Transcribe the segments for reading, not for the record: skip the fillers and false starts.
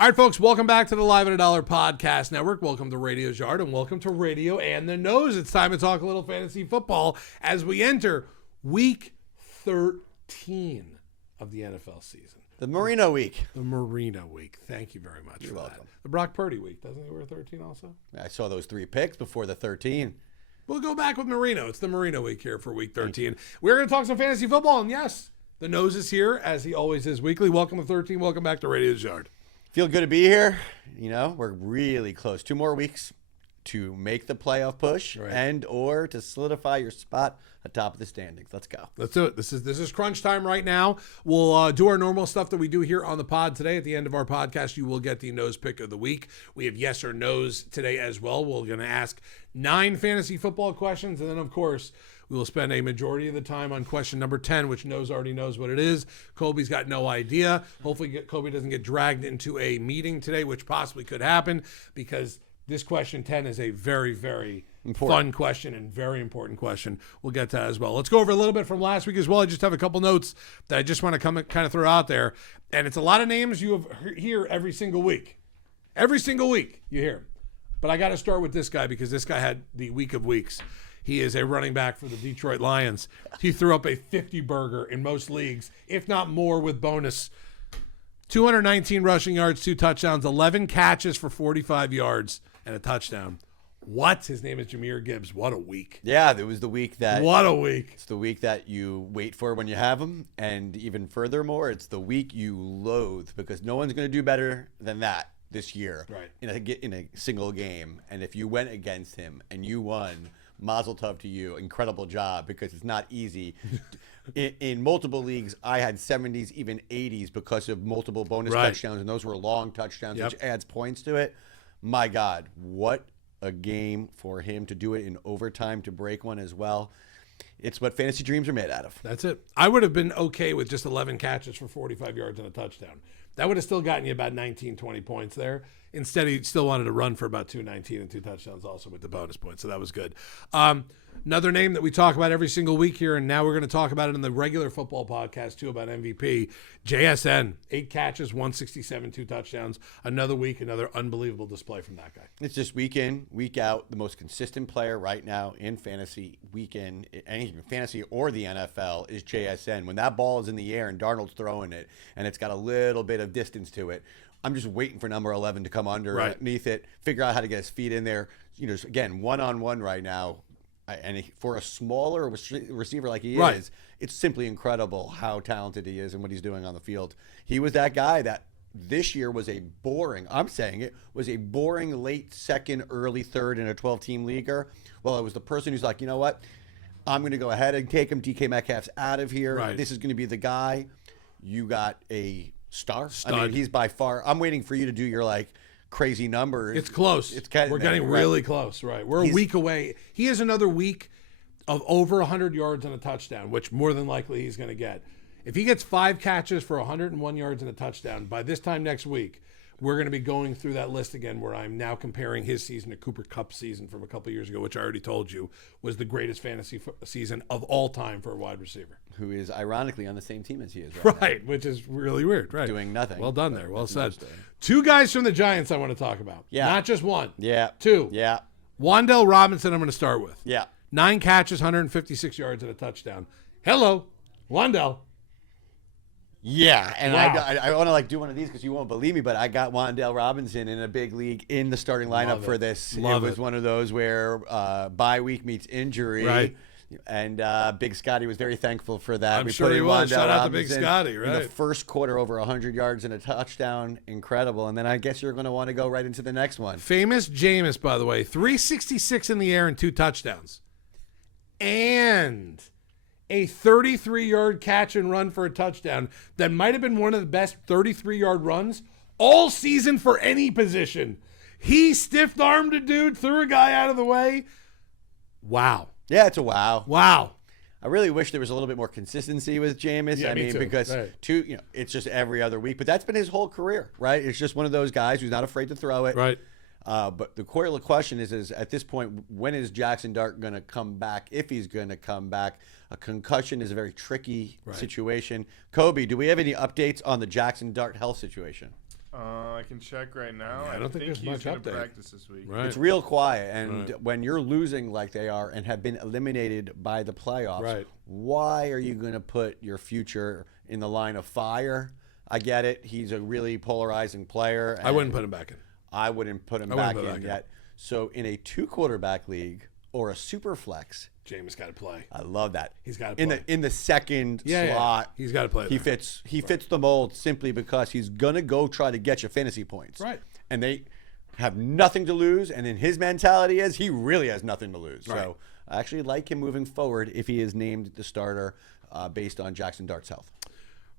All right, folks, welcome back to the Live at a Dollar Podcast Network. Welcome to Radio's Yard and welcome to Radio and the Nose. It's time to talk a little fantasy football as we enter week 13 of the NFL season. The Marino week. The Marino week. Thank you very much. You're welcome. That. The Brock Purdy week. Doesn't he wear 13 also? I saw those 3 picks before the 13. We'll go back with Marino. It's the Marino week here for week 13. We're going to talk some fantasy football. And yes, the Nose is here as he always is weekly. Welcome to 13. Welcome back to Radio's Yard. Feel good to be here. You know, we're really close. 2 more weeks to make the playoff push and or to solidify your spot atop of the standings. Let's go. Let's do it. This is crunch time right now. We'll do our normal stuff that we do here on the pod today. At the end of our podcast, you will get the nose pick of the week. We have yes or no's today as well. We're going to ask 9 fantasy football questions. And then, of course, we will spend a majority of the time on question number 10, which Nose already knows what it is. Kobe's got no idea. Hopefully Kobe doesn't get dragged into a meeting today, which possibly could happen because this question 10 is a very, very fun question and very important question. We'll get to that as well. Let's go over a little bit from last week as well. I just have a couple notes that I just want to kind of throw out there. And it's a lot of names you hear every single week. Every single week you hear. But I got to start with this guy because this guy had the week of weeks. He is a running back for the Detroit Lions. He threw up a 50-burger in most leagues, if not more with bonus. 219 rushing yards, 2 touchdowns, 11 catches for 45 yards, and a touchdown. What? His name is Jahmyr Gibbs. What a week. Yeah, it was the week that... What a week. It's the week that you wait for when you have them. And even furthermore, it's the week you loathe because no one's going to do better than that this year in a single game. And if you went against him and you won... Mazel tov to you. Incredible job because it's not easy. In multiple leagues, I had 70s, even 80s because of multiple bonus touchdowns, and those were long touchdowns, which adds points to it. My God, what a game for him to do it in overtime to break one as well. It's what fantasy dreams are made out of. That's it. I would have been okay with just 11 catches for 45 yards and a touchdown. That would have still gotten you about 19, 20 points there. Instead, he still wanted to run for about 219 and 2 touchdowns also with the bonus points, so that was good. Another name that we talk about every single week here, and now we're going to talk about it in the regular football podcast too about MVP. JSN, 8 catches, 167, 2 touchdowns. Another week, another unbelievable display from that guy. It's just week in, week out, the most consistent player right now in fantasy, week in, anything, fantasy or the NFL is JSN. When that ball is in the air and Darnold's throwing it, and it's got a little bit of distance to it, I'm just waiting for number 11 to come underneath it, figure out how to get his feet in there. You know, again, one-on-one right now. And for a smaller receiver like he is, it's simply incredible how talented he is and what he's doing on the field. He was that guy that this year was a boring, late second, early third in a 12-team leaguer. Well, it was the person who's like, you know what? I'm going to go ahead and take him. DK Metcalf's out of here. Right. This is going to be the guy. You got a star. Stud. I mean, he's by far. I'm waiting for you to do your crazy numbers. It's close. We're getting really close, right? We're a week away. He has another week of over 100 yards and a touchdown, which more than likely he's going to get. If he gets 5 catches for 101 yards and a touchdown, by this time next week, we're going to be going through that list again where I'm now comparing his season to Cooper Kupp's season from a couple years ago, which I already told you was the greatest fantasy season of all time for a wide receiver. Who is ironically on the same team as he is right now. Which is really weird, right? Doing nothing. Well done there. Well said. 2 guys from the Giants I want to talk about. Yeah. Not just one. Yeah. 2. Yeah. Wan'Dale Robinson I'm going to start with. Yeah. 9 catches, 156 yards and a touchdown. Hello, Wan'Dale. Yeah, and wow. I want to do one of these because you won't believe me, but I got Wan'Dale Robinson in a big league in the starting lineup for this. It was one of those where bye week meets injury. Right. And Big Scotty was very thankful for that. I'm sure he was. Shout out to Big Scotty, right? In the first quarter, over 100 yards and a touchdown. Incredible. And then I guess you're going to want to go right into the next one. Famous Jameis, by the way, 366 in the air and 2 touchdowns. And a 33-yard catch and run for a touchdown that might have been one of the best 33-yard runs all season for any position. He stiff-armed a dude, threw a guy out of the way. Wow. Yeah, it's a wow. Wow. I really wish there was a little bit more consistency with Jameis. Yeah, me too. Because it's just every other week. But that's been his whole career, right? It's just one of those guys who's not afraid to throw it. Right. But the core of the question is at this point, when is Jackson Dart going to come back? If he's going to come back, a concussion is a very tricky situation. Kobe, do we have any updates on the Jackson Dart health situation? I can check right now. Yeah, I don't think there's he's much gonna update. practice this week. Right. It's real quiet, and Right. when you're losing like they are and have been eliminated by the playoffs, Right. why are you going to put your future in the line of fire? I get it. He's a really polarizing player. I wouldn't put him back in. I wouldn't put him I back wouldn't put in him back yet. So in a 2-quarterback league or a super flex, Jameis got to play. I love that. He's gotta in play. the second Yeah, slot. he's got to play. He there. fits the mold simply because he's gonna go try to get you fantasy points. Right. And they have nothing to lose, and in his mentality is he really has nothing to lose. Right. So I actually like him moving forward if he is named the starter based on Jackson Dart's health.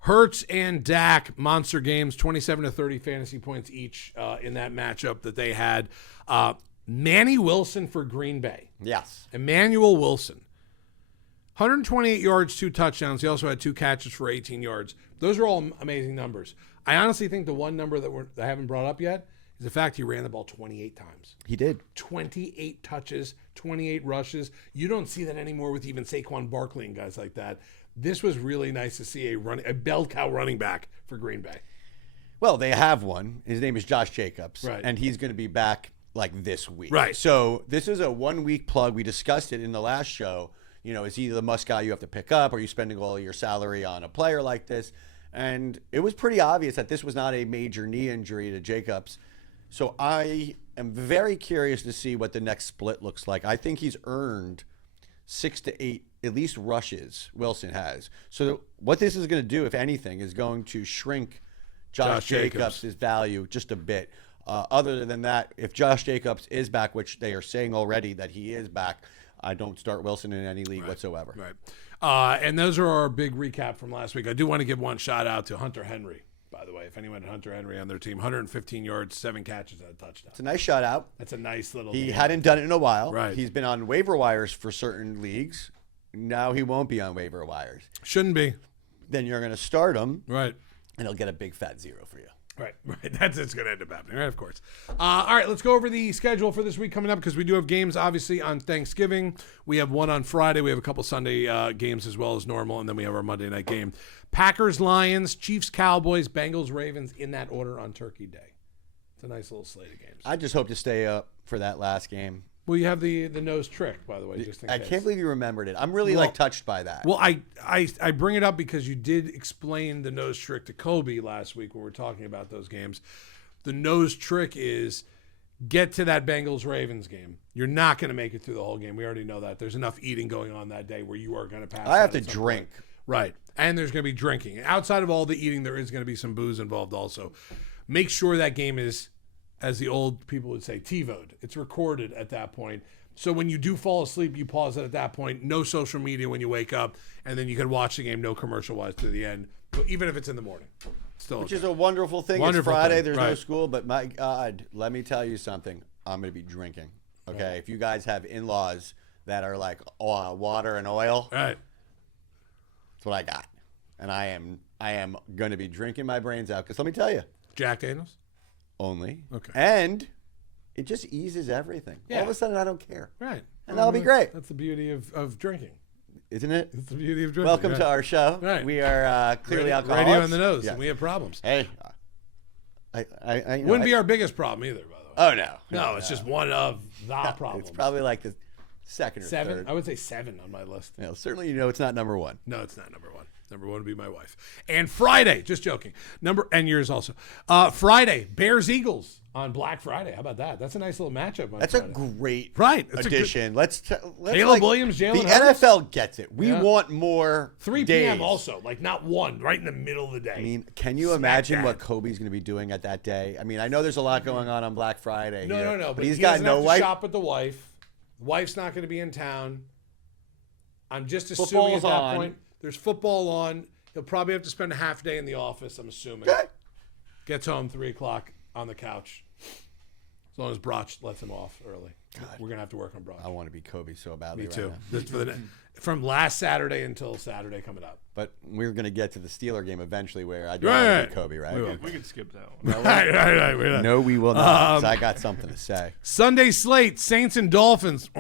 Hurts and Dak, monster games, 27 to 30 fantasy points each in that matchup that they had. Manny Wilson for Green Bay. Yes. Emmanuel Wilson. 128 yards, 2 touchdowns. He also had 2 catches for 18 yards. Those are all amazing numbers. I honestly think the one number that I haven't brought up yet is the fact he ran the ball 28 times. He did. 28 touches, 28 rushes. You don't see that anymore with even Saquon Barkley and guys like that. This was really nice to see a bell cow running back for Green Bay. Well, they have one. His name is Josh Jacobs. Right. And he's going to be back like this week. Right. So this is a 1-week plug. We discussed it in the last show. You know, is he the must guy you have to pick up? Or are you spending all your salary on a player like this? And it was pretty obvious that this was not a major knee injury to Jacobs. So I am very curious to see what the next split looks like. I think he's earned 6 to 8 at least rushes Wilson has. So what this is going to do, if anything, is going to shrink Josh Jacobs' value just a bit. Other than that, if Josh Jacobs is back, which they are saying already that he is back, I don't start Wilson in any league whatsoever. Right. And those are our big recap from last week. I do want to give one shout out to Hunter Henry, by the way. If anyone had Hunter Henry on their team, 115 yards, 7 catches, and a touchdown. It's a nice shout out. That's a nice little He game. hadn't done it in a while. Right. He's been on waiver wires for certain leagues. Now he won't be on waiver wires. Shouldn't be. Then you're going to start him, Right. and he'll get a big fat 0 for you. Right. That's it's going to end up happening, right? Of course. All right, let's go over the schedule for this week coming up because we do have games, obviously, on Thanksgiving. We have one on Friday. We have a couple Sunday games as well as normal, and then we have our Monday night game. Packers, Lions, Chiefs, Cowboys, Bengals, Ravens in that order on Turkey Day. It's a nice little slate of games. I just hope to stay up for that last game. Well, you have the nose trick, by the way, just in I case. can't believe you remembered it. I'm really touched by that. Well, I bring it up because you did explain the nose trick to Kobe last week when we were talking about those games. The nose trick is get to that Bengals-Ravens game. You're not going to make it through the whole game. We already know that. There's enough eating going on that day where you are going to pass I have out to at some drink. point. Right. And there's going to be drinking. Outside of all the eating, there is going to be some booze involved also. Make sure that game is, as the old people would say, TiVo'd. It's recorded at that point. So when you do fall asleep, you pause it at that point. No social media when you wake up, and then you can watch the game, no commercial-wise, to the end. But even if it's in the morning, still Which okay. is a wonderful thing. Wonderful It's Friday. thing, There's no right. school. But my God, let me tell you something. I'm going to be drinking. Okay? If you guys have in-laws that are like water and oil, Right. that's what I got. And I am going to be drinking my brains out. Because let me tell you, Jack Daniels? only. Okay. And it just eases everything. Yeah. All of a sudden, I don't care. Right. And that'll be great. That's the beauty of drinking. Isn't it? That's the beauty of drinking. Welcome right. to our show. Right. We are clearly alcoholics. Radio on the nose, Yeah. and we have problems. Hey, I you know, Wouldn't be our biggest problem either, by the way. Oh no. No, it's just one of the problems. It's probably like the second or 7. third. I would say 7 on my list. You know, certainly, you know, it's not number one. No, it's not number 1. Number 1 would be my wife. And Friday, just joking. And yours also. Friday, Bears Eagles on Black Friday. How about that? That's a nice little matchup. On That's Friday. a great Right. It's a good- addition. Let's Caleb Williams, Jalen The Hurts? NFL gets it. We Yeah. want more 3 days. p.m. also, like not 1, right in the middle of the day. I mean, can you imagine what Kobe's going to be doing at that day? I mean, I know there's a lot going on Black Friday. No, here, no, no. But But he's he got doesn't no have to wife. shop with the wife. The wife's not going to be in town. I'm just assuming Football's at that on. point there's football on. He'll probably have to spend a half day in the office, I'm assuming. Okay. Gets home 3 o'clock on the couch. As long as Broch lets him off early. We're going to have to work on Broch. I want to be Kobe so badly. Me right too. now. This for from last Saturday until Saturday coming up. But we're going to get to the Steeler game eventually where I do Right, want to right. be Kobe, right? We will. We could skip that one. Right. We're not. No, we will not. 'Cause I got something to say. Sunday slate, Saints and Dolphins.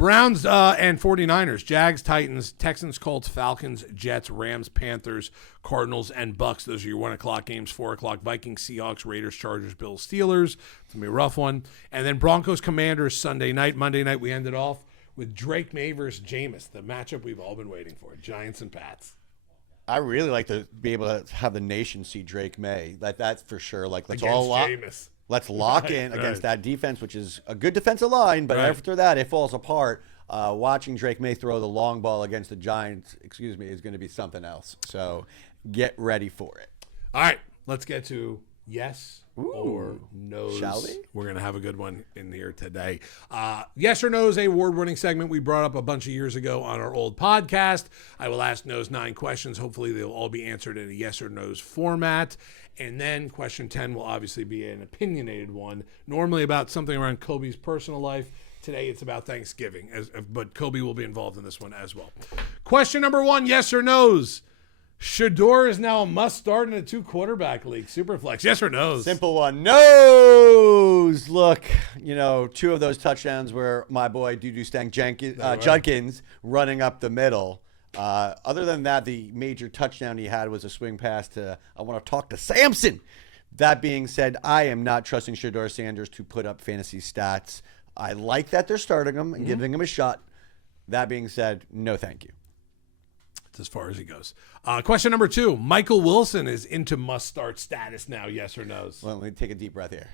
Browns and 49ers, Jags, Titans, Texans, Colts, Falcons, Jets, Rams, Panthers, Cardinals, and Bucks. Those are your 1 o'clock games. 4 o'clock, Vikings, Seahawks, Raiders, Chargers, Bills, Steelers. It's going to be a rough one. And then Broncos, Commanders, Sunday night. Monday night, we ended off with Drake May versus Jameis, the matchup we've all been waiting for, Giants and Pats. I really like to be able to have the nation see Drake May. That's for sure. Like, let's Against all lock. Jameis. Let's lock Right, in against right. that defense, which is a good defensive line, but Right. after that, it falls apart. Watching Drake May throw the long ball against the Giants, is going to be something else. So get ready for it. All right, let's get to yes or no's. Shall we? We're going to have a good one in here today. Yes or no is a award-winning segment we brought up a bunch of years ago on our old podcast. I will ask no's 9 questions. Hopefully, they'll all be answered in a yes or no's format. And then question 10 will obviously be an opinionated one, normally about something around Kobe's personal life. Today, it's about Thanksgiving, but Kobe will be involved in this one as well. Question number 1, yes or no's. Shador is now a must-start in a 2-quarterback league, Superflex. Yes or no's? Simple one. No's. Look, 2 of those touchdowns were my boy Dudu Stank Judkins running up the middle. Other than that, the major touchdown he had was a swing pass to, I want to talk to Samson. That being said, I am not trusting Shador Sanders to put up fantasy stats. I like that they're starting him and giving him a shot. That being said, no thank you. That's as far as he goes. Question number 2. Michael Wilson is into must-start status now, yes or no's? Well, let me take a deep breath here.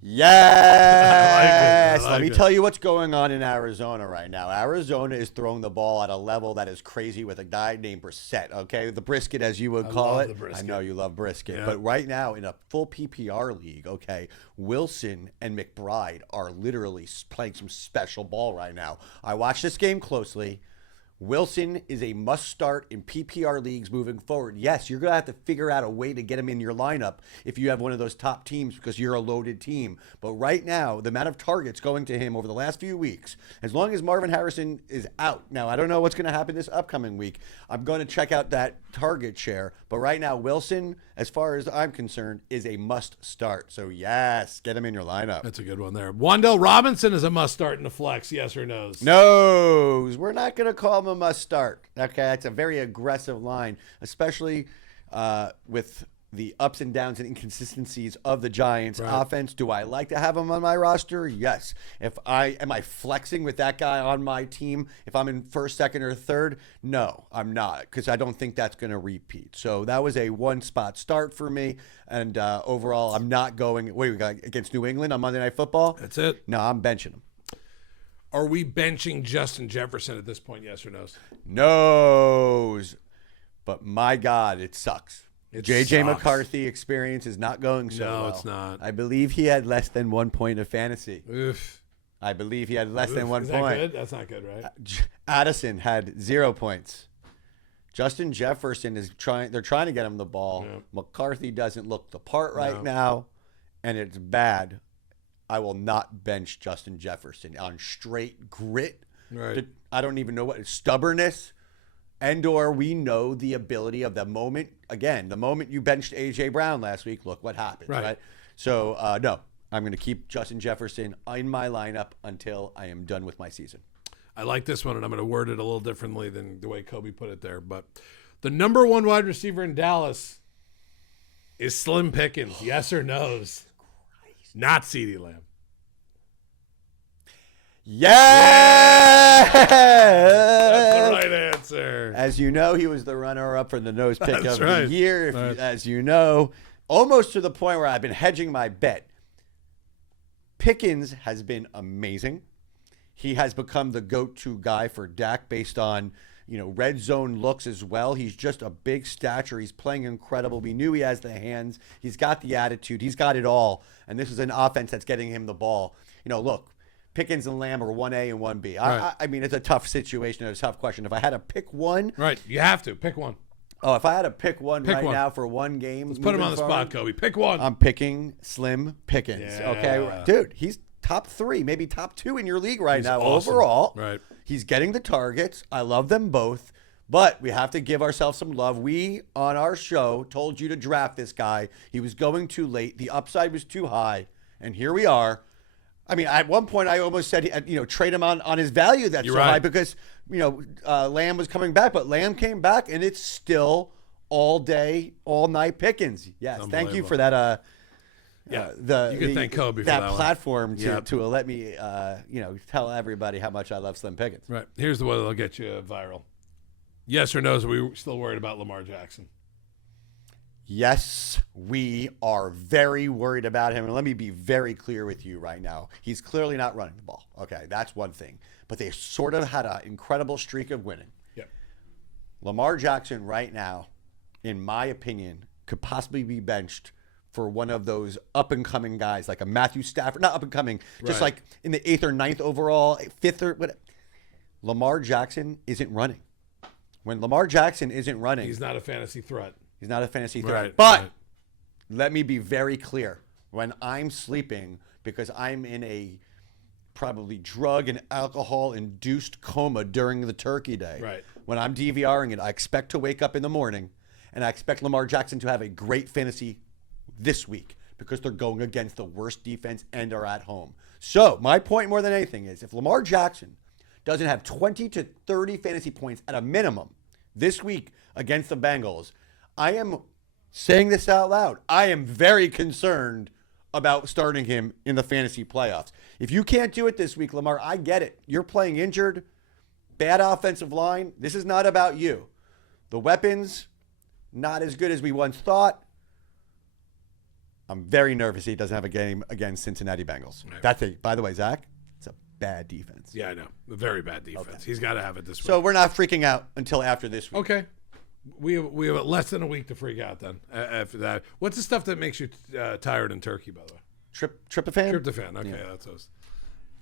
Yes. I like Let me it. tell you what's going on in Arizona right now. Arizona is throwing the ball at a level that is crazy with a guy named Brissett, okay? The brisket, as you would call love it. the brisket. I know you love brisket. Yeah. But right now, in a full PPR league, okay, Wilson and McBride are literally playing some special ball right now. I watched this game closely. Wilson is a must start in PPR leagues moving forward. Yes, you're going to have to figure out a way to get him in your lineup if you have one of those top teams because you're a loaded team. But right now, the amount of targets going to him over the last few weeks, as long as Marvin Harrison is out. Now, I don't know what's going to happen this upcoming week. I'm going to check out that target share. But right now, Wilson, as far as I'm concerned, is a must start. So, yes, get him in your lineup. That's a good one there. Wandell Robinson is a must-start in the flex, yes or no's? No, we're not going to call him a must start. Okay, that's a very aggressive line, especially with the ups and downs and inconsistencies of the Giants offense. Do I like to have him on my roster? Yes. Am I flexing with that guy on my team if I'm in first, second, or third? No, I'm not, because I don't think that's going to repeat. So that was a 1-spot start for me. And overall, I'm not going. Wait, we got against New England on Monday Night Football? That's it. No, I'm benching him. Are we benching Justin Jefferson at this point, yes or no's? No's. But my God, it sucks. It J.J. sucks. McCarthy experience is not going so No, well. it's not. I believe he had less than 1 point of fantasy. Oof. I believe he had less than 1 Is point. that good? That's not good, right? Addison had 0 points. Justin Jefferson is trying. They're trying to get him the ball. Yeah. McCarthy doesn't look the part right No. now, and it's bad. I will not bench Justin Jefferson on straight grit. Right. I don't even know what stubbornness. And/or we know the ability of the moment. Again, the moment you benched A.J. Brown last week, look what happened. Right. Right. So no, I'm going to keep Justin Jefferson in my lineup until I am done with my season. I like this one, and I'm going to word it a little differently than the way Kobe put it there. But the number 1 wide receiver in Dallas is Slim Pickens, yes or no's? Not CeeDee Lamb. Yeah. That's the right answer. As you know, he was the runner-up for the nose pick That's of right. the year. Right. As you know, almost to the point where I've been hedging my bet. Pickens has been amazing. He has become the go-to guy for Dak based on, red zone looks as well. He's just a big stature. He's playing incredible. We knew he has the hands. He's got the attitude. He's got it all. And this is an offense that's getting him the ball. Look, Pickens and Lamb are 1A and 1B. Right. I mean, it's a tough situation and a tough question. If I had to pick one, Right, you have to. Pick one. if I had to pick one Pick right one. now for one game, Let's put him on the spot, Kobe. Pick one. I'm picking Slim Pickens. Yeah. Okay, dude, he's top 3, maybe top 2 in your league right now awesome. overall. Right. He's getting the targets. I love them both, but we have to give ourselves some love. We on our show told you to draft this guy. He was going too late. The upside was too high, and here we are. I mean, at one point, I almost said, trade him on his value that's You're so right. high because, Lamb was coming back. But Lamb came back, and it's still all day, all night Pickens. Yes, thank you for that. Yeah, You can thank Kobe for that one. platform to, Yep. to let me, tell everybody how much I love Slim Pickens. Right. Here's the one that'll get you viral. Yes or no? Are we still worried about Lamar Jackson? Yes, we are very worried about him. And let me be very clear with you right now. He's clearly not running the ball. Okay, that's one thing. But they sort of had an incredible streak of winning. Yep. Lamar Jackson right now, in my opinion, could possibly be benched for one of those up-and-coming guys, like a Matthew Stafford. Not up-and-coming, just Right. like in the 8th or 9th overall, 5th or what. Lamar Jackson isn't running. When Lamar Jackson isn't running, He's not a fantasy threat. he's not a fantasy threat. Right, But right. let me be very clear. When I'm sleeping because I'm in a probably drug and alcohol induced coma during the turkey day, Right. when I'm DVRing it, I expect to wake up in the morning and I expect Lamar Jackson to have a great fantasy this week because they're going against the worst defense and are at home. So my point more than anything is if Lamar Jackson doesn't have 20 to 30 fantasy points at a minimum this week against the Bengals, I am saying this out loud. I am very concerned about starting him in the fantasy playoffs. If you can't do it this week, Lamar, I get it. You're playing injured, bad offensive line. This is not about you. The weapons, not as good as we once thought. I'm very nervous he doesn't have a game against Cincinnati Bengals. That's by the way, Zach, it's a bad defense. Yeah, I know. A very bad defense. He's got to have it this week. So we're not freaking out until after this week. Okay. We have less than a week to freak out then after that. What's the stuff that makes you tired in turkey, by the way? Tryptophan? Tryptophan. Okay, that's what I was.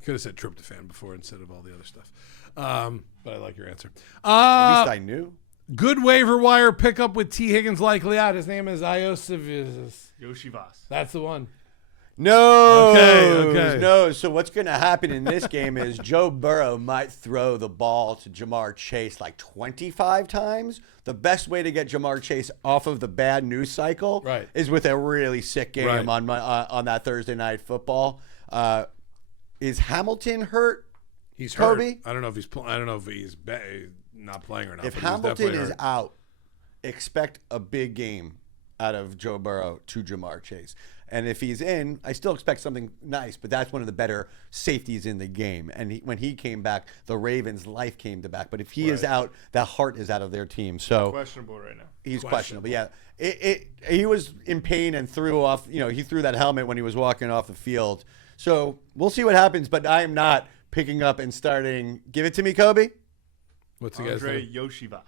Could have said tryptophan before instead of all the other stuff. But I like your answer. At least I knew. Good waiver wire pickup with T. Higgins likely out. His name is Iosivas. Yoshi Voss. That's the one. No. Okay. No. So what's going to happen in this game is Joe Burrow might throw the ball to Jamar Chase like 25 times. The best way to get Jamar Chase off of the bad news cycle Right. is with a really sick game Right. on that Thursday night football. Is Hamilton hurt? He's Kobe? hurt. I don't know if he's. I don't know if he's not playing or not. If but he's Hamilton definitely is hurt. out, expect a big game out of Joe Burrow to Jamar Chase. And if he's in, I still expect something nice, but that's one of the better safeties in the game. And when he came back, the Ravens' life came to back. But if he is out, that heart is out of their team. So Questionable right now. he's questionable. Yeah, he was in pain and threw off. He threw that helmet when he was walking off the field. So we'll see what happens. But I am not picking up and starting. Give it to me, Kobe. What's the guy's Andre name? Yoshi Voss.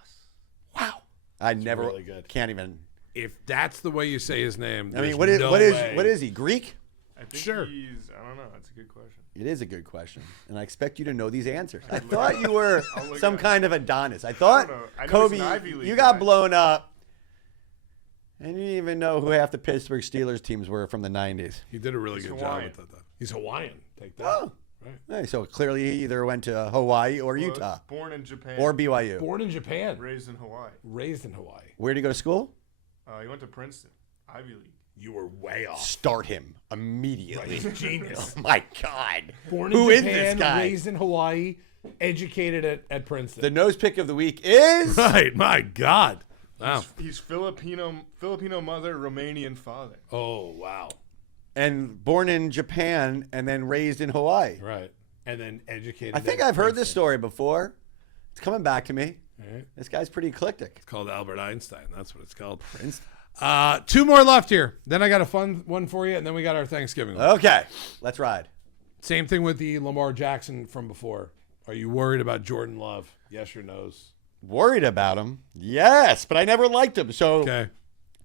Wow, I never really good. can't even. If that's the way you say his name, I mean, there's no way. what is he? Greek? I think Sure. I don't know. That's a good question. It is a good question, and I expect you to know these answers. I thought you were I'll look some it up. kind of Adonis. I thought, I don't know. I know he's Kobe, an Ivy League you got guy. blown up, and you didn't even know who half the Pittsburgh Steelers teams were from the 90s. He did a really He's good job Hawaiian. with that. Though. He's Hawaiian. Take that. Oh. Right. Hey, so clearly he either went to Hawaii or Well, Utah Born in Japan. or BYU. Born in Japan, raised in Hawaii. raised in Hawaii. Where did he go to school? He went to Princeton, Ivy League. You were way off. Start him immediately. He's a genius. Oh my God. Born in Who is Japan, this guy? raised in Hawaii, educated at Princeton. The nose pick of the week is Right, my God. Wow. He's Filipino mother, Romanian father. Oh, wow. and born in Japan and then raised in Hawaii. Right. And then educated. I think at I've heard this Princeton. story before. It's coming back to me. Right. This guy's pretty eclectic. It's called Albert Einstein. That's what it's called. Princeton. Two more left here. Then I got a fun one for you, and then we got our Thanksgiving one. Okay, let's ride. Same thing with the Lamar Jackson from before. Are you worried about Jordan Love? Yes or no's? Worried about him? Yes, but I never liked him. So Okay.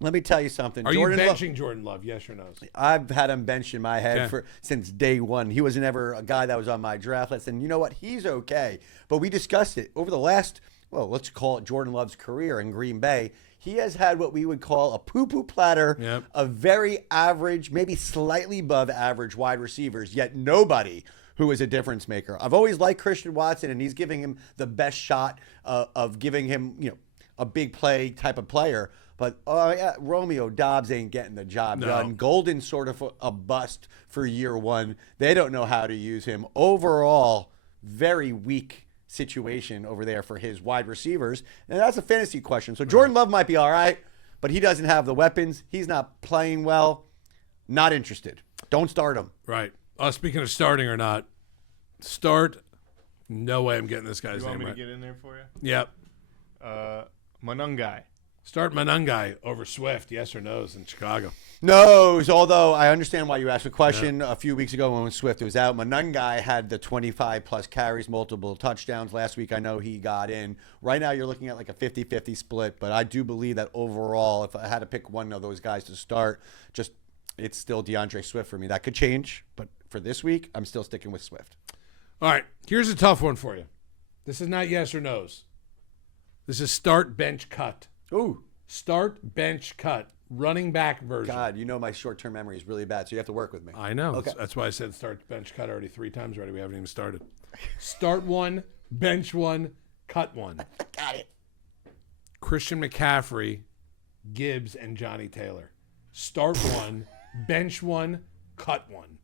let me tell you something. Are Jordan you Love- benching Jordan Love? Yes or no's? I've had him benched in my head Okay. since day one. He was never a guy that was on my draft list. And you know what? He's okay. But we discussed it over the last, well, let's call it Jordan Love's career in Green Bay. He has had what we would call a poo-poo platter Yep. of very average, maybe slightly above average wide receivers, yet nobody who is a difference maker. I've always liked Christian Watson, and he's giving him the best shot of giving him, a big play type of player. But Romeo Dobbs ain't getting the job done. Golden's sort of a bust for year one. They don't know how to use him. Overall, very weak situation over there for his wide receivers. And that's a fantasy question. So Jordan Love might be all right, but he doesn't have the weapons. He's not playing well. Not interested. Don't start him. Right. Speaking of starting or not, start. No way I'm getting this guy's You want name me right. to get in there for you? Yep. Manungai. Start Manungai over Swift, yes or no's in Chicago. No's, although I understand why you asked the question. A few weeks ago when Swift was out, Manungai had the 25-plus carries, multiple touchdowns. Last week I know he got in. Right now you're looking at like a 50-50 split, but I do believe that overall, if I had to pick one of those guys to start, it's still DeAndre Swift for me. That could change, but for this week, I'm still sticking with Swift. All right, here's a tough one for you. This is not yes or no's. This is start, bench, cut. Ooh. Start, bench, cut. Running back version. God, you know my short-term memory is really bad, so you have to work with me. I know. Okay. That's why I said start, bench, cut already 3 times already. We haven't even started. Start one, bench one, cut one. Got it. Christian McCaffrey, Gibbs, and Johnny Taylor. Start one, bench one, cut one.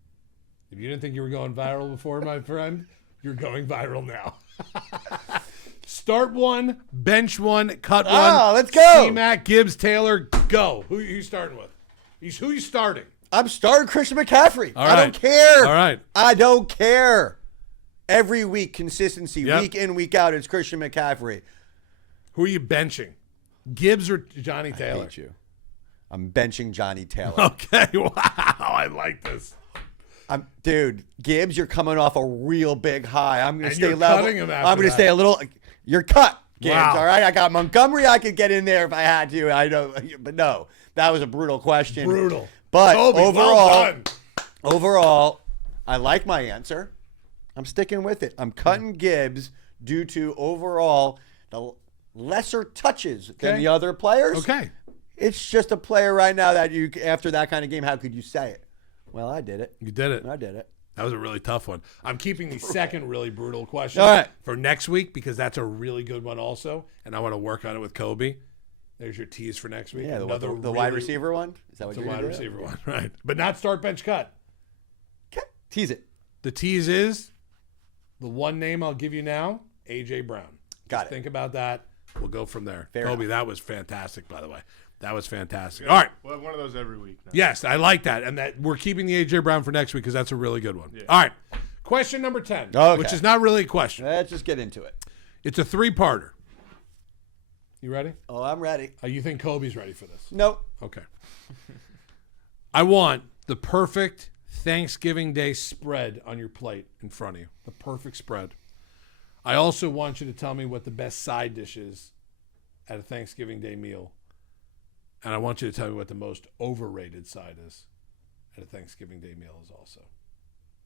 If you didn't think you were going viral before, my friend, you're going viral now. Start one, bench one, cut one. Ah, let's go. C-Mac, Gibbs, Taylor, go. Who are you starting with? Who are you starting? I'm starting Christian McCaffrey. All I right. don't care. All right. I don't care. Every week, consistency, Yep. week in, week out, it's Christian McCaffrey. Who are you benching? Gibbs or Johnny I Taylor? hate you. I'm benching Johnny Taylor. Okay, wow. I like this. Dude, Gibbs, you're coming off a real big high. I'm going And to stay you're level. cutting him after I'm going to that. stay a little. You're cut, Gibbs. Wow. All right. I got Montgomery. I could get in there if I had to. I know, but no, that was a brutal question. Brutal. But Kobe, well done. overall, I like my answer. I'm sticking with it. I'm cutting Gibbs due to overall the lesser touches than Okay. the other players. Okay. It's just a player right now that you, after that kind of game, how could you say it? Well, I did it. You did it. I did it. That was a really tough one. I'm keeping the second really brutal question All right. for next week because that's a really good one also, and I want to work on it with Kobe. There's your tease for next week. Yeah, the Another wide really- receiver one. Is that what The you're wide gonna do? receiver one, right? But not start, bench, cut. Okay. Tease it. The tease is the one name I'll give you now, A.J. Brown. Got Just it. think about that. We'll go from there. Fair Kobe, enough. that was fantastic, by the way. That was fantastic. All right. We'll have one of those every week now. Yes, I like that. And that we're keeping the A.J. Brown for next week because that's a really good one. All right. Question number 10, Okay. which is not really a question. Let's just get into it. It's a 3-parter. You ready? Oh, I'm ready. You think Kobe's ready for this? Nope. Okay. I want the perfect Thanksgiving Day spread on your plate in front of you. The perfect spread. I also want you to tell me what the best side dish is at a Thanksgiving Day meal. And I want you to tell me what the most overrated side is at a Thanksgiving Day meal is also.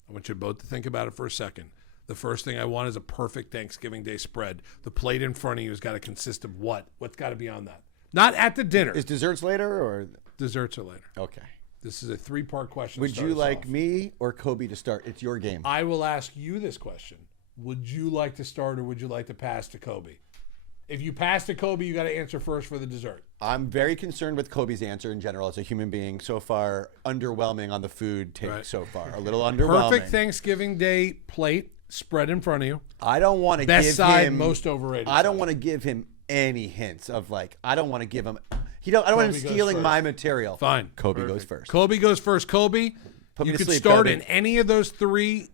I want you both to think about it for a second. The first thing I want is a perfect Thanksgiving Day spread. The plate in front of you has got to consist of what? What's got to be on that? Not at the dinner. Is desserts later or? Desserts are later. Okay. This is a 3-part question. to Would start you us like off. me or Kobe to start? It's your game. I will ask you this question. Would you like to start or would you like to pass to Kobe? If you pass to Kobe, you got to answer first for the dessert. I'm very concerned with Kobe's answer in general as a human being. So far, underwhelming on the food take Right. so far. A little underwhelming. Perfect Thanksgiving Day plate spread in front of you. I don't want to Best give side, him most overrated. I don't side. want to give him any hints of like. I don't want to give him. I don't want him Kobe goes stealing first. my material. Fine. Kobe goes first. Kobe goes first. Kobe, Put me you to could sleep, start Kobe. in any of those 3,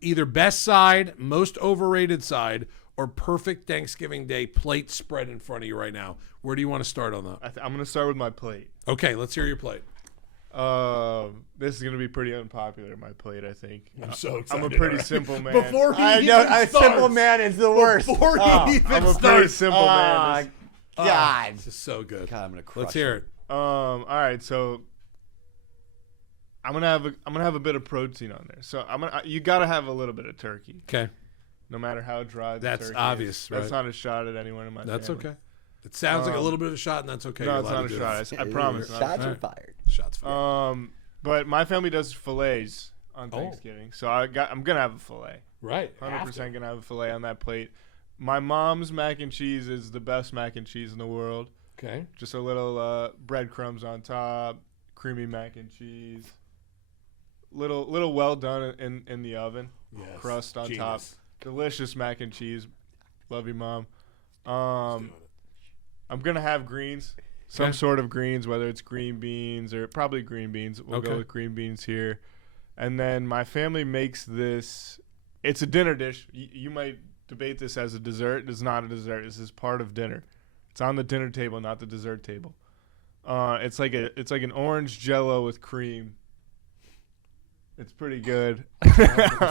either best side, most overrated side, or perfect Thanksgiving Day plate spread in front of you right now. Where do you want to start on that? I'm going to start with my plate. Okay, let's hear your plate. This is going to be pretty unpopular, my plate, I think. I'm so excited. I'm a pretty already. simple man. Before he I even know. A starts. simple man is the worst. Before he Oh, even I'm a pretty starts. simple man. This- God. This is so good. God, I'm gonna crush Let's hear it. all right, so I'm gonna have a bit of protein on there. So you gotta have a little bit of turkey, Okay, no matter how dry the That's turkey obvious, is. That's right? not a shot at anyone in my that's family. okay. It sounds like a little bit of a shot, and that's okay. No, You're it's allowed not a to do shot. that. I promise. not a Shots shot. are fired. Shots fired. But my family does fillets on Oh. Thanksgiving, so I'm gonna have a fillet. Right. 100% gonna have a fillet on that plate. My mom's mac and cheese is the best mac and cheese in the world. Okay. Just a little breadcrumbs on top, creamy mac and cheese. Little well done in the oven. Yes. Crust on Genius. top. Delicious mac and cheese. Love you, Mom. Doing it. I'm gonna have greens. Some Okay. sort of greens, whether it's green beans or probably green beans. We'll Okay. go with green beans here. And then my family makes this. It's a dinner dish. You might debate this as a dessert. It's not a dessert. This is part of dinner. It's on the dinner table, not the dessert table. It's like an orange Jello with cream. It's pretty good.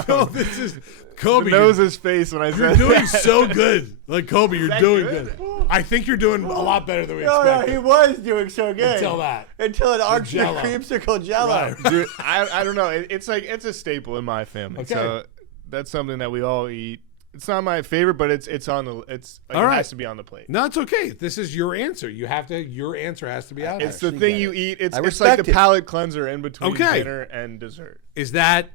No, this is Kobe. knows his face when I You're said doing that. so good. Like Kobe, you're that doing good? good. I think you're doing a lot better than we No, expected. he was doing so good Until that. Until it arched the Jell-O. creamsicle Jello. Right. Dude, I don't know. It's a staple in my family. Okay. So that's something that we all eat. It's not my favorite, but it's on the All it right. has to be on the plate. No, it's okay. This is your answer. Your answer has to be out It's there. the thing get you it. eat. I It's like respect the it. palate cleanser in between Okay. dinner and dessert. Is that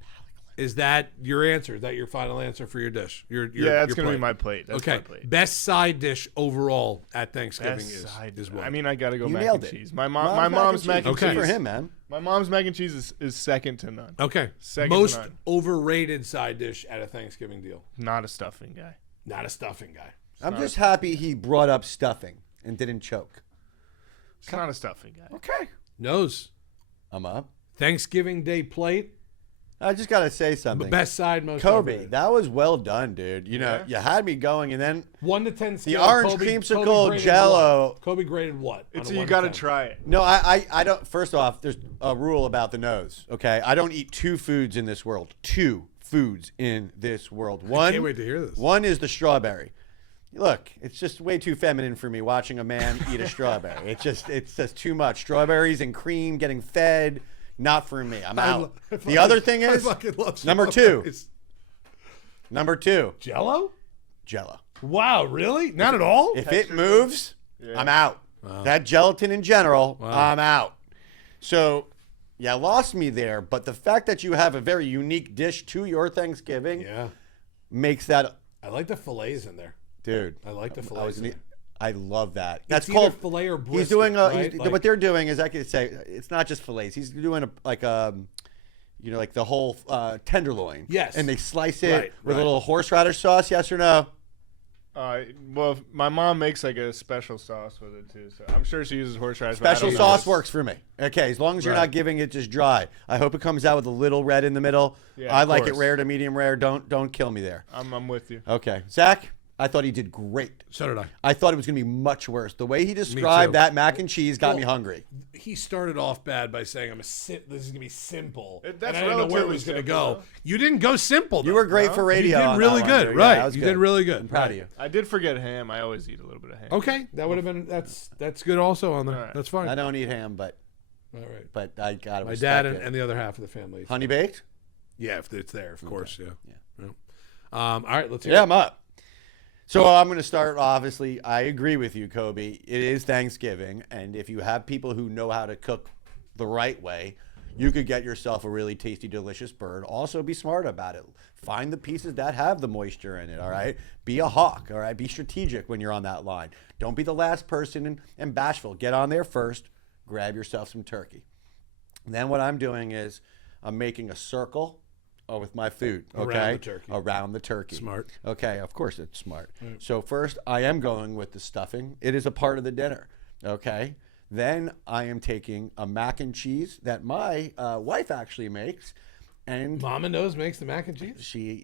your answer? Is that your final answer for your dish? Your That's your gonna be plate? my plate. That's Okay. my plate. Best side dish overall at Thanksgiving Best is side- is what? I mean, I gotta go You mac nailed and it. cheese. My mom's mac and Okay. cheese. Good for him, man. My mom's mac and cheese is second to none. Okay. Second to Most none. overrated side dish at a Thanksgiving deal. Not a stuffing guy. Not a stuffing guy. I'm just happy he brought up stuffing and didn't choke. It's not a stuffing guy. Okay. Nose. I'm up. Thanksgiving Day plate. I just gotta say something. Best side, most Kobe, overrated. that was well done, dude. You know, Yeah. you had me going, and then 1 to 10 scale. orange Kobe creamsicle graded Jell-O. what? Kobe graded what? It's on a you 1 to gotta 10? try it. no, I don't. First off, there's a rule about the nose. Okay, I don't eat two foods in this world. Two foods in this world. One. Can't wait to hear this. One is the strawberry. Look, it's just way too feminine for me watching a man eat a strawberry. It's just too much. Strawberries and cream getting fed. Not for me. I'm out. The other thing is number two. Number two, Jello? Jell-O. Wow, really? Not at all? If it moves, I'm out. That gelatin in general, I'm out. So, yeah, lost me there. But the fact that you have a very unique dish to your Thanksgiving Yeah. makes that, I like the fillets in there. dude. I like the fillets. I love that. That's either called fillet or He's brisket, doing right? Like- what they're doing is I could say it's not just fillets. He's doing like the whole tenderloin. Yes. And they slice it Right, with right. a little horseradish sauce. Yes or no? Well, my mom makes like a special sauce with it too, so I'm sure she uses horseradish. but I Special don't know. sauce works for me. Okay, as long as you're Right. not giving it just dry. I hope it comes out with a little red in the middle. Yeah, I of like it course. rare to medium rare. Don't kill me there. I'm with you. Okay, Zach, I thought he did great. So did I. I thought it was going to be much worse. The way he described that mac and cheese got me hungry. He started off bad by saying, this is going to be simple. That's and I didn't know where it was going to relatively go. simple, You didn't go simple, though. You were great for radio. You on did really that one, good, dude. right. Yeah, that was You good. did really good. I'm proud of you. I did forget ham. I always eat a little bit of ham. Okay, that would have been, that's good also on there. All right. That's fine. I don't eat ham, but All right. I got to My respect dad it. and the other half of the family. Honey baked? Yeah, if it's there, of course, yeah. Yeah. All right, let's hear Yeah, it. I'm up. So I'm going to start. Obviously, I agree with you, Kobe. It is Thanksgiving, and if you have people who know how to cook the right way, you could get yourself a really tasty, delicious bird. Also, be smart about it. Find the pieces that have the moisture in it. All right. Be a hawk. All right. Be strategic when you're on that line. Don't be the last person and bashful. Get on there first. Grab yourself some turkey. Then what I'm doing is I'm making a circle with my food. Okay. Around the turkey. Around the turkey. Smart. Okay, of course it's smart. So first, I am going with the stuffing. It is a part of the dinner. Okay. Then I am taking a mac and cheese that my wife actually makes, and Mama Knows makes the mac and cheese?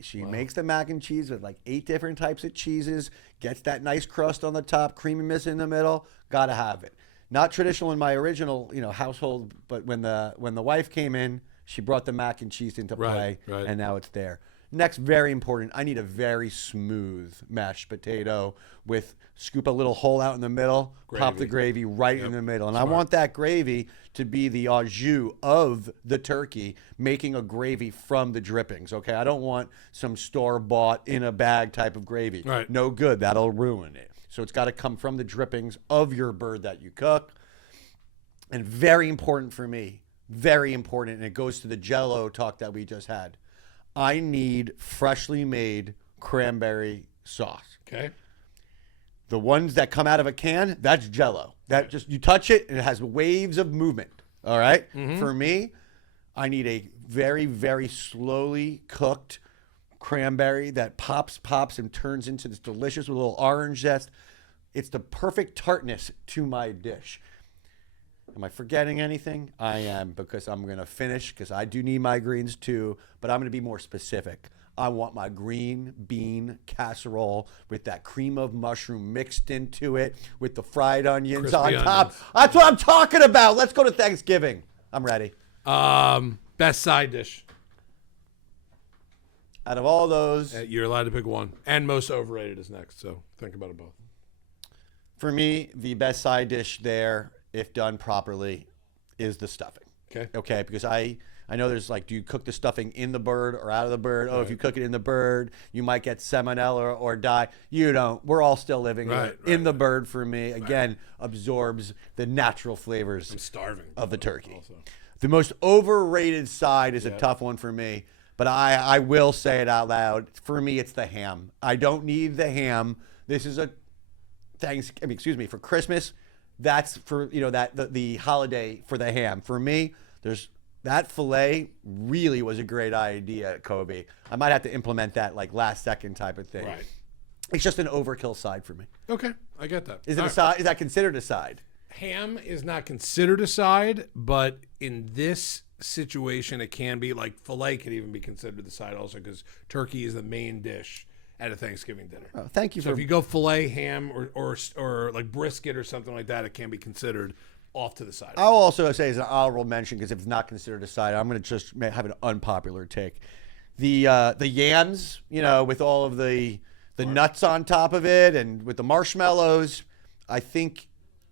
she makes the mac and cheese with like 8 different types of cheeses. Gets that nice crust on the top, creaminess in the middle. Gotta have it. Not traditional in my original household, but when the wife came in, she brought the mac and cheese into play, right. and now it's there. Next, very important, I need a very smooth mashed potato with scoop a little hole out in the middle, pop the gravy right in the middle. And I want that gravy to be the au jus of the turkey, making a gravy from the drippings, okay? I don't want some store-bought in a bag type of gravy. Right. No good, that'll ruin it. So it's got to come from the drippings of your bird that you cook. And very important for me, very important, and it goes to the Jell-O talk that we just had. I need freshly made cranberry sauce. Okay. The ones that come out of a can, that's Jell-O. That just, you touch it and it has waves of movement. All right? For me, I need a very, very slowly cooked cranberry that pops and turns into this delicious with a little orange zest. It's the perfect tartness to my dish. Am I forgetting anything? I am, because I'm going to finish, because I do need my greens too, but I'm going to be more specific. I want my green bean casserole with that cream of mushroom mixed into it with the fried onions Crispy on top. onions. That's what I'm talking about. Let's go to Thanksgiving. I'm ready. Best side dish. Out of all those, You're allowed to pick one. And most overrated is next, so think about it both. for me, the best side dish there, if done properly, is the stuffing. Okay. Okay, because I know there's like, do you cook the stuffing in the bird or out of the bird? Oh, if you cook it in the bird, you might get salmonella or die. You don't. We're all still living in the bird for me. Again, absorbs the natural flavors I'm starving. of the turkey. Also. The most overrated side is a tough one for me, but I will say it out loud. For me, it's the ham. I don't need the ham. This is a for Christmas. That's for, the holiday for the ham. For me, there's that filet really was a great idea, Kobe. I might have to implement that like last second type of thing. Right. It's just an overkill side for me. Okay, I get that. Is it All a side? Is that considered a side? Ham is not considered a side, but in this situation, it can be. Like filet could even be considered the side also, because turkey is the main dish at a Thanksgiving dinner. Oh, thank you So for. if you go filet, ham, or like brisket or something like that, it can be considered off to the side. I'll also say as an honorable mention, because if it's not considered a side, I'm going to just have an unpopular take. The yams, with all of the nuts on top of it and with the marshmallows, I think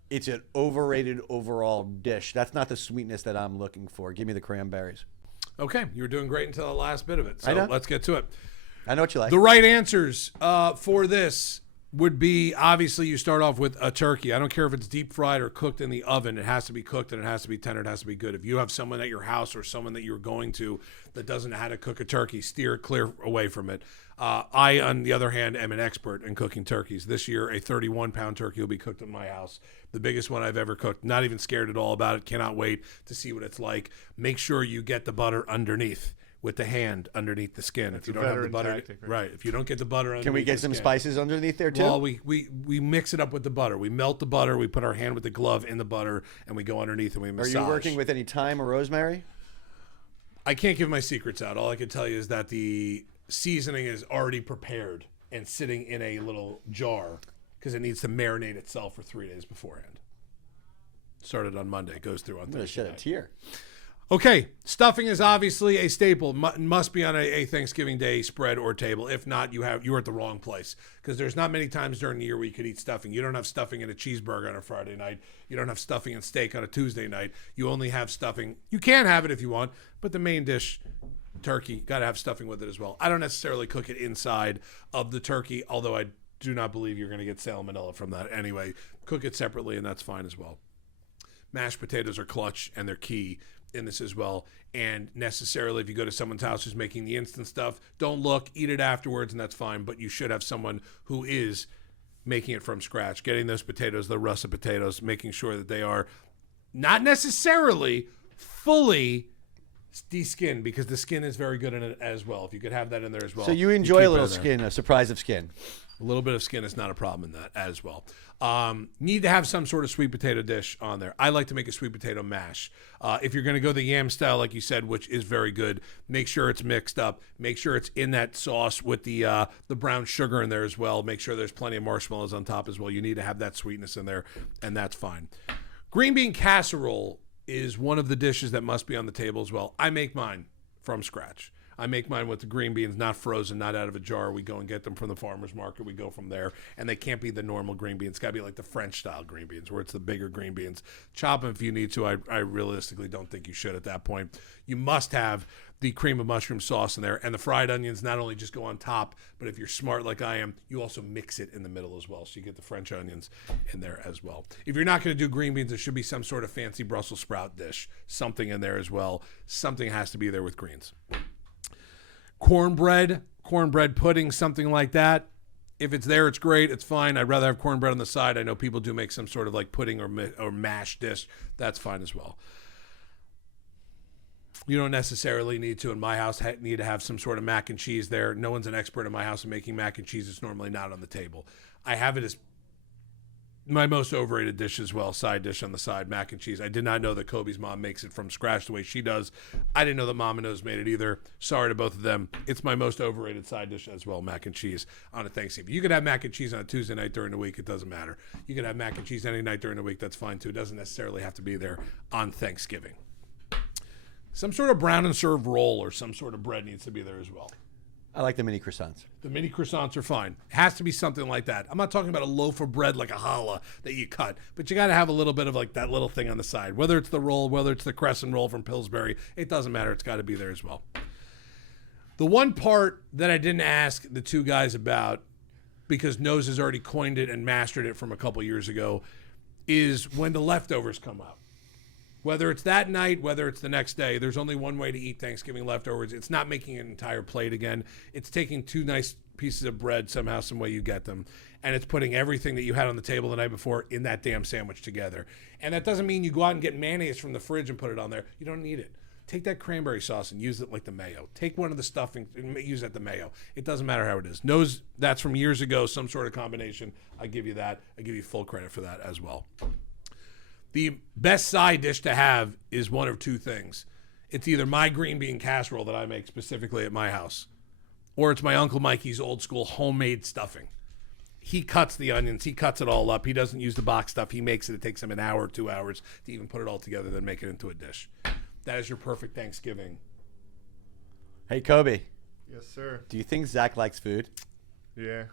it's an overrated overall dish. That's not the sweetness that I'm looking for. Give me the cranberries. Okay, you were doing great until the last bit of it. So I know. let's get to it. I know what you like. The right answers for this would be, obviously, you start off with a turkey. I don't care if it's deep fried or cooked in the oven. It has to be cooked and it has to be tender. It has to be good. If you have someone at your house or someone that you're going to that doesn't know how to cook a turkey, steer clear away from it. I, on the other hand, am an expert in cooking turkeys. This year, a 31-pound turkey will be cooked in my house. The biggest one I've ever cooked. Not even scared at all about it. Cannot wait to see what it's like. Make sure you get the butter underneath, with the hand underneath the skin. If you don't have the butter, tactic, right? If you don't get the butter underneath, Can we get the some skin, spices underneath there too? well, we mix it up with the butter. We melt the butter. We put our hand with the glove in the butter, and we go underneath and we Are massage. you working with any thyme or rosemary? I can't give my secrets out. All I can tell you is that the seasoning is already prepared and sitting in a little jar because it needs to marinate itself for 3 days beforehand. Started on Monday, goes through on I'm going to Thursday shed a night. tear. Okay, stuffing is obviously a staple. Must be on a Thanksgiving Day spread or table. If not, you're at the wrong place, because there's not many times during the year where you could eat stuffing. You don't have stuffing in a cheeseburger on a Friday night. You don't have stuffing and steak on a Tuesday night. You only have stuffing. You can have it if you want, but the main dish, turkey, got to have stuffing with it as well. I don't necessarily cook it inside of the turkey, although I do not believe you're going to get salmonella from that anyway. Cook it separately, and that's fine as well. Mashed potatoes are clutch, and they're key in this as well. And necessarily, if you go to someone's house who's making the instant stuff, don't look, eat it afterwards, and that's fine. But you should have someone who is making it from scratch, getting those potatoes, the russet potatoes, making sure that they are not necessarily fully de-skinned, because the skin is very good in it as well. If you could have that in there as well. So you keep enjoy it a little in there. skin, a surprise of skin. A little bit of skin is not a problem in that as well. Need to have some sort of sweet potato dish on there. I like to make a sweet potato mash. If you're going to go the yam style, like you said, which is very good, make sure it's mixed up. Make sure it's in that sauce with the brown sugar in there as well. Make sure there's plenty of marshmallows on top as well. You need to have that sweetness in there, and that's fine. Green bean casserole is one of the dishes that must be on the table as well. I make mine from scratch. I make mine with the green beans, not frozen, not out of a jar. We go and get them from the farmer's market. We go from there, and they can't be the normal green beans. It's got to be like the French-style green beans, where it's the bigger green beans. Chop them if you need to. I realistically don't think you should at that point. You must have the cream of mushroom sauce in there, and the fried onions not only just go on top, but if you're smart like I am, you also mix it in the middle as well, so you get the French onions in there as well. If you're not going to do green beans, there should be some sort of fancy Brussels sprout dish, something in there as well. Something has to be there with greens. Cornbread pudding, something like that. If it's there, it's great. It's fine. I'd rather have cornbread on the side. I know people do make some sort of like pudding or mash dish. That's fine as well. You don't necessarily need to, in my house, need to have some sort of mac and cheese there. No one's an expert in my house in making mac and cheese. It's normally not on the table. I have it as my most overrated dish as well, side dish on the side, mac and cheese. I did not know that Kobe's mom makes it from scratch the way she does. I didn't know that Mama Knows made it either. Sorry to both of them. It's my most overrated side dish as well, mac and cheese on a Thanksgiving. You could have mac and cheese on a Tuesday night during the week. It doesn't matter. You could have mac and cheese any night during the week. That's fine too. It doesn't necessarily have to be there on Thanksgiving. Some sort of brown and serve roll or some sort of bread needs to be there as well. I like the mini croissants. The mini croissants are fine. It has to be something like that. I'm not talking about a loaf of bread like a challah that you cut, but you got to have a little bit of like that little thing on the side. Whether it's the roll, whether it's the crescent roll from Pillsbury, it doesn't matter. It's got to be there as well. The one part that I didn't ask the two guys about, because Nose has already coined it and mastered it from a couple years ago, is when the leftovers come out. Whether it's that night, whether it's the next day, there's only one way to eat Thanksgiving leftovers. It's not making an entire plate again. It's taking two nice pieces of bread, somehow, some way you get them, and it's putting everything that you had on the table the night before in that damn sandwich together. And that doesn't mean you go out and get mayonnaise from the fridge and put it on there. You don't need it. Take that cranberry sauce and use it like the mayo. Take one of the stuffing and use it the mayo. It doesn't matter how it is. Knows that's from years ago, some sort of combination. I give you that. I give you full credit for that as well. The best side dish to have is one of two things. It's either my green bean casserole that I make specifically at my house, or it's my Uncle Mikey's old school homemade stuffing. He cuts the onions. He cuts it all up. He doesn't use the box stuff. He makes it. It takes him an hour, 2 hours to even put it all together, then make it into a dish. That is your perfect Thanksgiving. Hey, Kobe, Yes, sir. do you think Zach likes food? Yeah,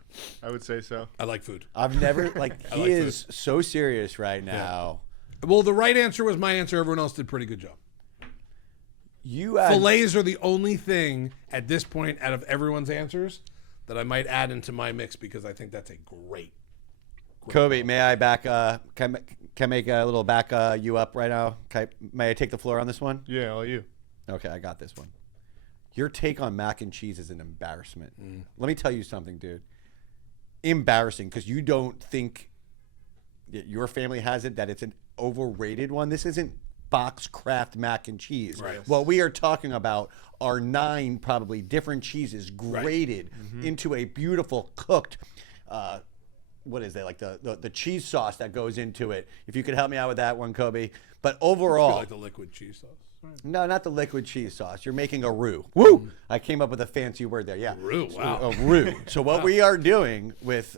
I would say so. I like food. I've never, like, he like is so serious right now. Well, the right answer was my answer. Everyone else did a pretty good job. You had, Fillets are the only thing at this point out of everyone's answers that I might add into my mix because I think that's a great. Kobe, may I can I make a little back you up right now? May I take the floor on this one? Yeah, all you. Okay, I got this one. Your take on mac and cheese is an embarrassment. Let me tell you something, dude. Embarrassing, because you don't think that your family has it, that it's an overrated one. This isn't box craft mac and cheese. Right. What we are talking about are 9 probably different cheeses graded into a beautiful cooked what is that, like the cheese sauce that goes into it. If you could help me out with that one, Kobe. But overall, Like the liquid cheese sauce. Right. no, not the liquid cheese sauce. You're making a roux. Woo! I came up with a fancy word there. Yeah. Roux, wow. A roux. So what we are doing with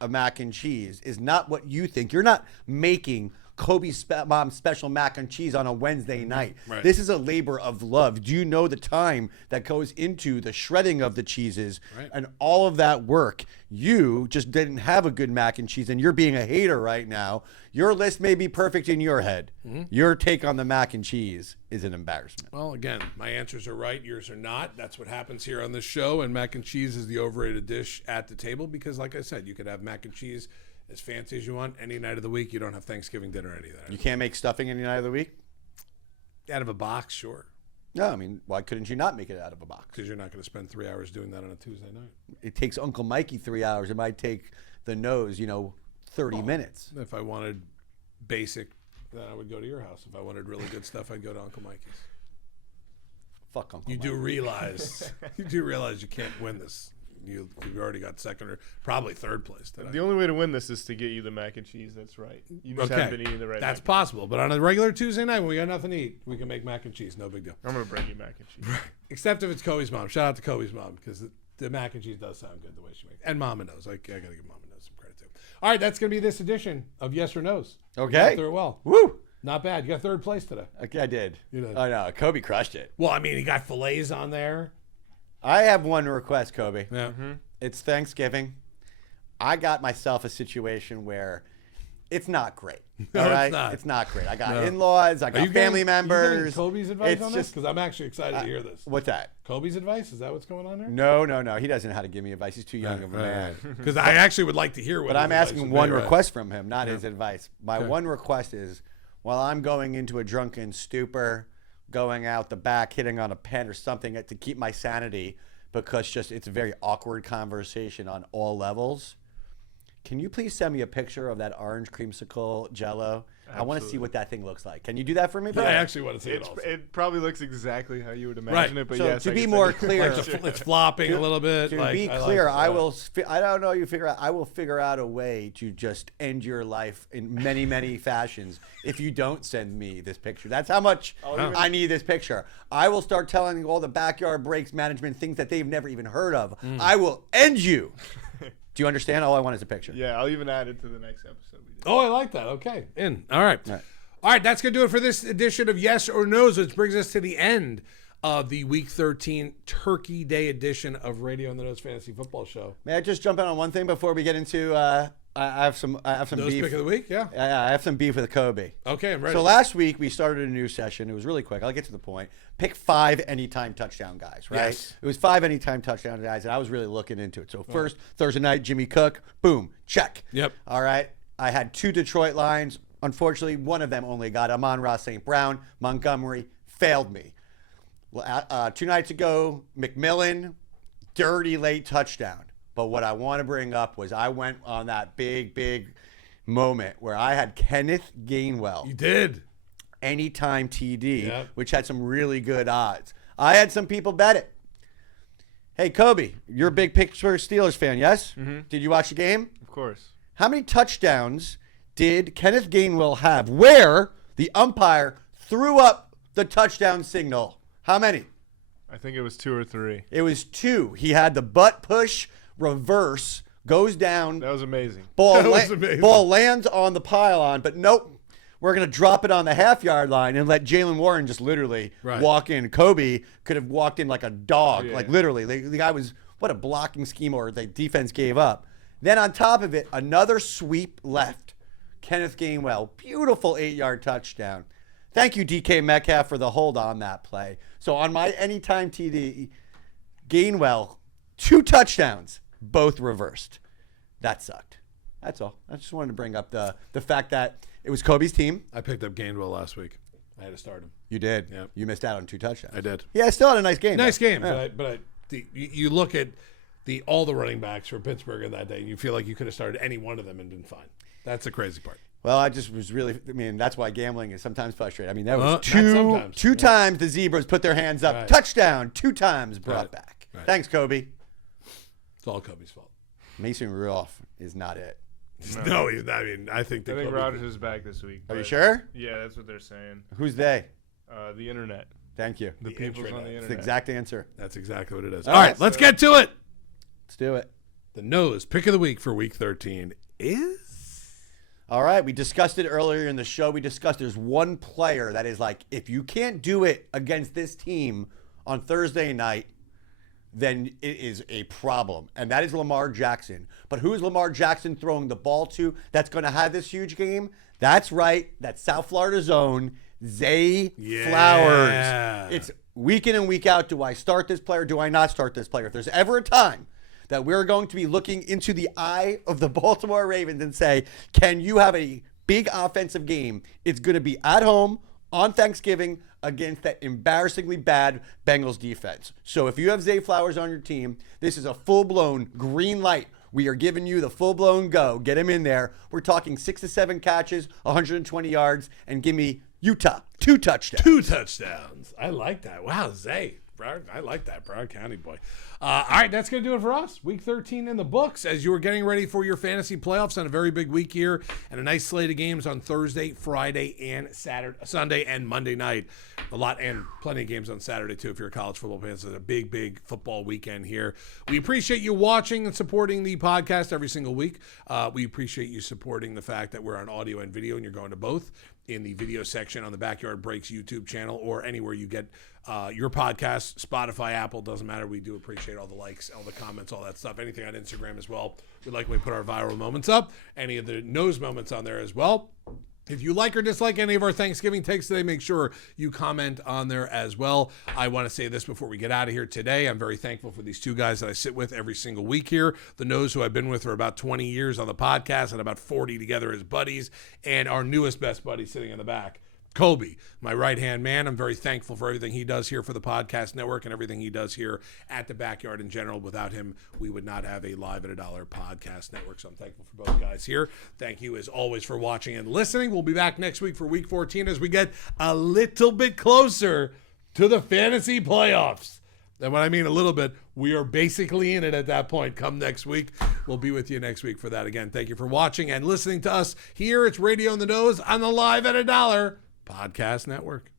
a mac and cheese is not what you think. You're not making Kobe's mom's special mac and cheese on a Wednesday night. Right. This is a labor of love. Do you know the time that goes into the shredding of the cheeses and all of that work? You just didn't have a good mac and cheese, and you're being a hater right now. Your list may be perfect in your head. Your take on the mac and cheese is an embarrassment. Well, again, my answers are right. Yours are not. That's what happens here on this show. And mac and cheese is the overrated dish at the table because, like I said, you could have mac and cheese as fancy as you want any night of the week. You don't have Thanksgiving dinner or any of that. You can't make stuffing any night of the week? Out of a box, sure. No, I mean, why couldn't you not make it out of a box? Because you're not going to spend 3 hours doing that on a Tuesday night. It takes Uncle Mikey 3 hours. It might take the nose, 30 minutes. If I wanted basic, then I would go to your house. If I wanted really good stuff, I'd go to Uncle Mikey's. Fuck Uncle You Mikey. do realize you can't win this. You've already got second or probably third place today. The only way to win this is to get you the mac and cheese. That's right. You just haven't been eating the right That's mac. possible. But on a regular Tuesday night when we got nothing to eat, we can make mac and cheese. No big deal. I'm going to bring you mac and cheese. Except if it's Kobe's mom. Shout out to Kobe's mom because the mac and cheese does sound good the way she makes it. And Mama Knows. I got to give Mama Knows some credit too. All right, that's going to be this edition of Yes or No's. Okay. You got through it well. Woo! Not bad. You got third place today. Okay, I did. You did. Oh, no. Kobe crushed it. Well, I mean, he got fillets on there. I have one request, Kobe. Yeah. It's Thanksgiving. I got myself a situation where it's not great. No, all right? it's not. It's not great. I got in-laws. I got family You members. getting Kobe's advice It's on this? just- Because I'm actually excited to hear this. What's that? Kobe's advice? Is that what's going on there? No. He doesn't know how to give me advice. He's too young of a man. Because I actually would like to hear what But his I'm advice asking would one be, right? request from him, not his advice. My one request is, while I'm going into a drunken stupor, going out the back, hitting on a pen or something to keep my sanity, because just it's a very awkward conversation on all levels. Can you please send me a picture of that orange creamsicle Jell-O? I want to see what that thing looks like. Can you do that for me, bro? I actually want to see it also. It probably looks exactly how you would imagine it, but So yes. to I be can more send you- clear, It's flopping a little bit. to like, be I like clear, it. I will. I don't know. You figure out. I will figure out a way to just end your life in many, many fashions if you don't send me this picture. That's how much I need this picture. I will start telling all the Backyard Breaks management things that they've never even heard of. I will end you. Do you understand? All I want is a picture. Yeah, I'll even add it to the next episode. We did. Oh, I like that. Okay. In. All right. All right. That's going to do it for this edition of Yes or No's, which brings us to the end of the Week 13 Turkey Day edition of Radio on the Nose Fantasy Football Show. May I just jump in on one thing before we get into? I have some Nose beef. pick of the week? Yeah. I have some beef with Kobe. Okay, I'm ready. So last week we started a new session. It was really quick. I'll get to the point. Pick 5 anytime touchdown guys, right? Yes. It was 5 anytime touchdown guys, and I was really looking into it. So first, Thursday night, Jimmy Cook, boom, check. Yep. All right. I had 2 Detroit lines. Unfortunately, one of them only got Amon-Ra St. Brown. Montgomery failed me. 2 nights ago, McMillan, dirty late touchdown. But what I want to bring up was I went on that big moment where I had Kenneth Gainwell. You did. Anytime TD, Yep. which had some really good odds. I had some people bet it. Hey, Kobe, you're a big Pittsburgh Steelers fan, yes? Mm-hmm. Did you watch the game? Of course. How many touchdowns did Kenneth Gainwell have where the umpire threw up the touchdown signal? How many? I think it was 2 or 3. It was 2. He had the butt push reverse, goes down. That was amazing. That was amazing. Ball lands on the pylon, but nope. We're going to drop it on the half-yard line and let Jalen Warren just literally walk in. Kobe could have walked in like a dog, like literally. The guy was, what a blocking scheme, or the defense gave up. Then on top of it, another sweep left. Kenneth Gainwell, beautiful 8-yard touchdown. Thank you, DK Metcalf, for the hold on that play. So on my anytime TD, Gainwell, 2 touchdowns, both reversed. That sucked. That's all. I just wanted to bring up the fact that it was Kobe's team. I picked up Gainwell last week. I had to start him. You did. Yep. You missed out on 2 touchdowns. I did. Yeah, I still had a nice game. Nice though. game, Yeah. but you look at all the running backs for Pittsburgh that day, and you feel like you could have started any one of them and been fine. That's the crazy part. Well, I just was really. I mean, that's why gambling is sometimes frustrating. I mean, that was Not two sometimes. times the Zebras put their hands up, Right. touchdown, 2 times brought Right. back. Right. Thanks, Kobe. It's all Kobe's fault. Mason Rudolph is not it. No, I mean, I think I think Kobe- Rodgers is back this week. Are you but- sure? Yeah, that's what they're saying. Who's they? The internet. Thank you. The people's on the That's internet. the exact answer. That's exactly what it is. All All right, right, let's get to it. Let's do it. The nose pick of the week for Week 13 is All right, we discussed it earlier in the show. We discussed there's one player that is like, if you can't do it against this team on Thursday night, then it is a problem. And that is Lamar Jackson. But who is Lamar Jackson throwing the ball to that's going to have this huge game? That's right. That's South Florida's own Zay Flowers. It's week in and week out. Do I start this player? Do I not start this player? If there's ever a time that we're going to be looking into the eye of the Baltimore Ravens and say, can you have a big offensive game? It's going to be at home on Thanksgiving against that embarrassingly bad Bengals defense. So if you have Zay Flowers on your team, this is a full-blown green light. We are giving you the full-blown go. Get him in there. We're talking 6 to 7 catches, 120 yards, and give me Utah 2 touchdowns. 2 touchdowns. I like that. Wow, Zay. I like that, Broward County boy. All right, that's going to do it for us. Week 13 in the books as you are getting ready for your fantasy playoffs on a very big week here and a nice slate of games on Thursday, Friday, and Sunday and Monday night. A lot and plenty of games on Saturday, too, if you're a college football fan. So it's a big football weekend here. We appreciate you watching and supporting the podcast every single week. We appreciate you supporting the fact that we're on audio and video, and you're going to both in the video section on the Backyard Breaks YouTube channel or anywhere you get your podcast, Spotify, Apple, doesn't matter. We do appreciate all the likes, all the comments, all that stuff. Anything on Instagram as well. We like when we put our viral moments up. Any of the nose moments on there as well. If you like or dislike any of our Thanksgiving takes today, make sure you comment on there as well. I want to say this before we get out of here today. I'm very thankful for these 2 guys that I sit with every single week here. The Nose, who I've been with for about 20 years on the podcast and about 40 together as buddies, and our newest best buddy sitting in the back, Kobe, my right-hand man. I'm very thankful for everything he does here for the podcast network and everything he does here at the Backyard in general. Without him, we would not have a Live at a Dollar podcast network. So I'm thankful for both guys here. Thank you, as always, for watching and listening. We'll be back next week for Week 14 as we get a little bit closer to the fantasy playoffs. And when I mean a little bit, we are basically in it at that point. Come next week. We'll be with you next week for that. Again, thank you for watching and listening to us here. It's Radio on the Nose on the Live at a Dollar Podcast Network.